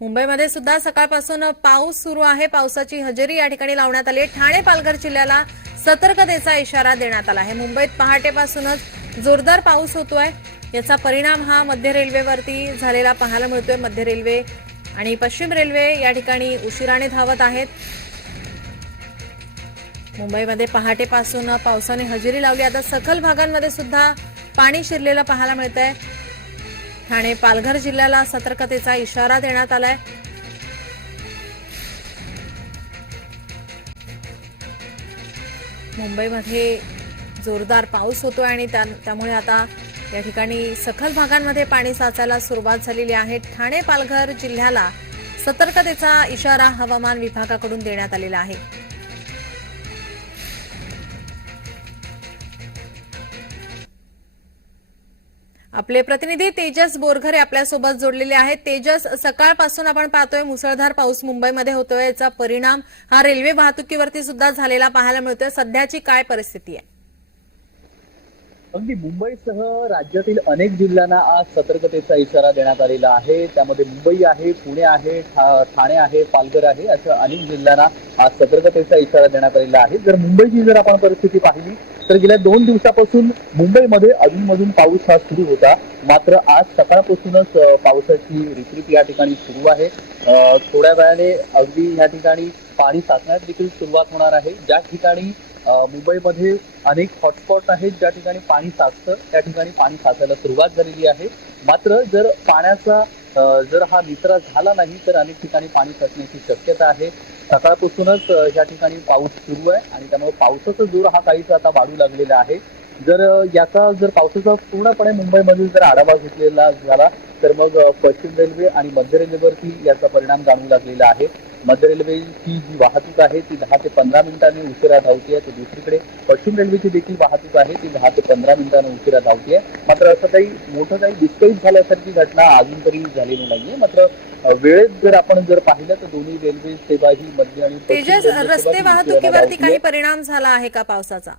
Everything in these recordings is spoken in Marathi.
मुंबईमध्ये सुद्धा सकाळपासून पाऊस सुरू आहे. पावसाची हजेरी या ठिकाणी लावण्यात आली आहे. ठाणे पालघर जिल्ह्याला सतर्कतेचा इशारा देण्यात आला आहे. मुंबईत पहाटेपासूनच जोरदार पाऊस होतोय. याचा परिणाम हा मध्य रेल्वेवरती झालेला पाहायला मिळतोय. मध्य रेल्वे आणि पश्चिम रेल्वे या ठिकाणी उशिराने धावत आहेत. मुंबईमध्ये पहाटेपासून पावसाने हजेरी लावली. आता सखल भागांमध्ये सुद्धा पाणी शिरलेलं पाहायला मिळत आहे ठाणे पालघर जिल्ह्याला सतर्कतेचा इशारा देण्यात आलाय. मुंबईमध्ये जोरदार पाऊस होतोय आणि त्या- त्यामुळे आता या ठिकाणी सखल भागांमध्ये पाणी साचायला सुरुवात झालेली आहे. ठाणे पालघर जिल्ह्याला सतर्कतेचा इशारा हवामान विभागाकडून देण्यात आलेला आहे. आपले प्रतिनिधी तेजस बोरघरे आपल्यासोबत जोडलेले आहेत. तेजस सकाळपासून आपण पाहतोय मुसळधार पाऊस मुंबईमध्ये होतोय. याचा परिणाम हा रेल्वे वाहतुकीवरती सुद्धा झालेला पाहायला मिळतोय. सध्याची काय परिस्थिती आहे? अगदी मुंबईसह राज्यातील अनेक जिल्ह्यांना आज सतर्कतेचा इशारा देण्यात आलेला आहे. त्यामध्ये मुंबई आहे पुणे आहे ठाणे आहे पालघर आहे अशा अनेक जिल्ह्यांना आज सतर्कतेचा इशारा देण्यात आलेला आहे. जर मुंबईची जर आपण परिस्थिती पाहिली तर गेल्या दोन दिवसापासून मुंबईमध्ये अधूनमधून पाऊस हा सुरू होता. मात्र आज सकाळपासूनच पावसाची रिपरिप या ठिकाणी सुरू आहे. थोड्या वेळाने अगदी या ठिकाणी पाणी साचण्यास देखील सुरुवात होणार आहे. ज्या ठिकाणी मुंबईमध्ये अनेक हॉटस्पॉट आहेत ज्या ठिकाणी पाणी साचतं त्या ठिकाणी पाणी साचायला सुरुवात झालेली आहे. मात्र जर पाण्याचा जर हा निचरा झाला नाही तर अनेक ठिकाणी पाणी साचण्याची शक्यता आहे. सकाळपासूनच या ठिकाणी पाऊस सुरू आहे आणि त्यामुळे पावसाचा जोर हा काहीच आता वाढू लागलेला आहे. जर याचा जर पावसाचा पूर्णपणे मुंबईमधील जर आढावा घेतलेला झाला तर मग पश्चिम रेल्वे आणि मध्य रेल्वेवरती याचा परिणाम जाणवू लागलेला आहे. मध्य रेल्वेची जी वाहतूक आहे ती दहा ते पंधरा मिनिटांनी उशिरा धावते तर दुसरीकडे पश्चिम रेल्वेची देखील वाहतूक आहे ती दहा ते पंधरा मिनिटांनी उशिरा धावते मात्र असं काही मोठं काही डिस्करेज झाल्यासारखी घटना अजून तरी झालेली नाहीये. मात्र वेळेत जर आपण जर पाहिलं तर दोन्ही रेल्वे सेवा ही मध्य आणि रस्ते वाहतुकीवरती. काही परिणाम झाला आहे का पावसाचा?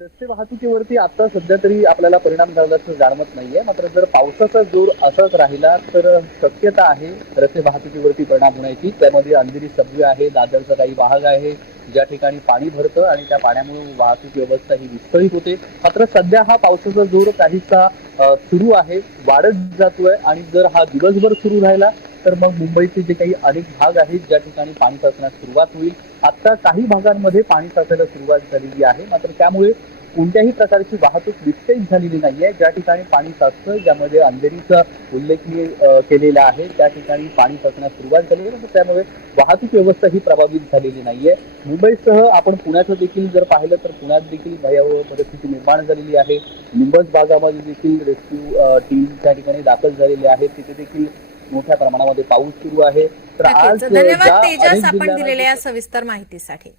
रस्ते वाहतुकीवरती आता सध्या तरी आपल्याला परिणाम झाल्याचं जाणवत नाहीये. मात्र जर पावसाचा जोर असाच राहिला तर शक्यता आहे रस्ते वाहतुकीवरती परिणाम होण्याची. त्यामध्ये अंधेरी सबवे आहे दादरचा काही भाग आहे ज्या ठिकाणी पाणी भरतं आणि त्या पाण्यामुळे वाहतूक व्यवस्था ही विस्कळीत होते. मात्र सध्या हा पावसाचा जोर काहीसा सुरू आहे वाढत जातोय आणि जर हा दिवसभर सुरू राहिला तर मग मुंबईचे जे काही अनेक भाग आहेत ज्या ठिकाणी पाणी साचण्यास सुरुवात होईल आता काही भागांमध्ये पाणी साचायला सुरुवात झालेली आहे. मात्र त्यामुळे कोणत्याही प्रकारची वाहतूक विस्कळीत झालेली नाहीये ज्या ठिकाणी पाणी साचतं ज्यामध्ये अंधेरीचा उल्लेखनीय केलेला आहे त्या ठिकाणी पाणी साचण्यास सुरुवात झाली आहे. त्यामुळे वाहतूक व्यवस्था ही प्रभावित झालेली नाहीये. मुंबईसह आपण पुण्याचं देखील जर पाहिलं तर पुण्यात देखील भयावह परिस्थिती निर्माण झालेली आहे. निंबस भागामध्ये देखील रेस्क्यू टीम त्या ठिकाणी दाखल झालेली आहे. तिथे देखील मोठ्या प्रमाणामध्ये पाऊस सुरू आहे. तर आज आपण दिलेल्या या सविस्तर माहितीसाठी.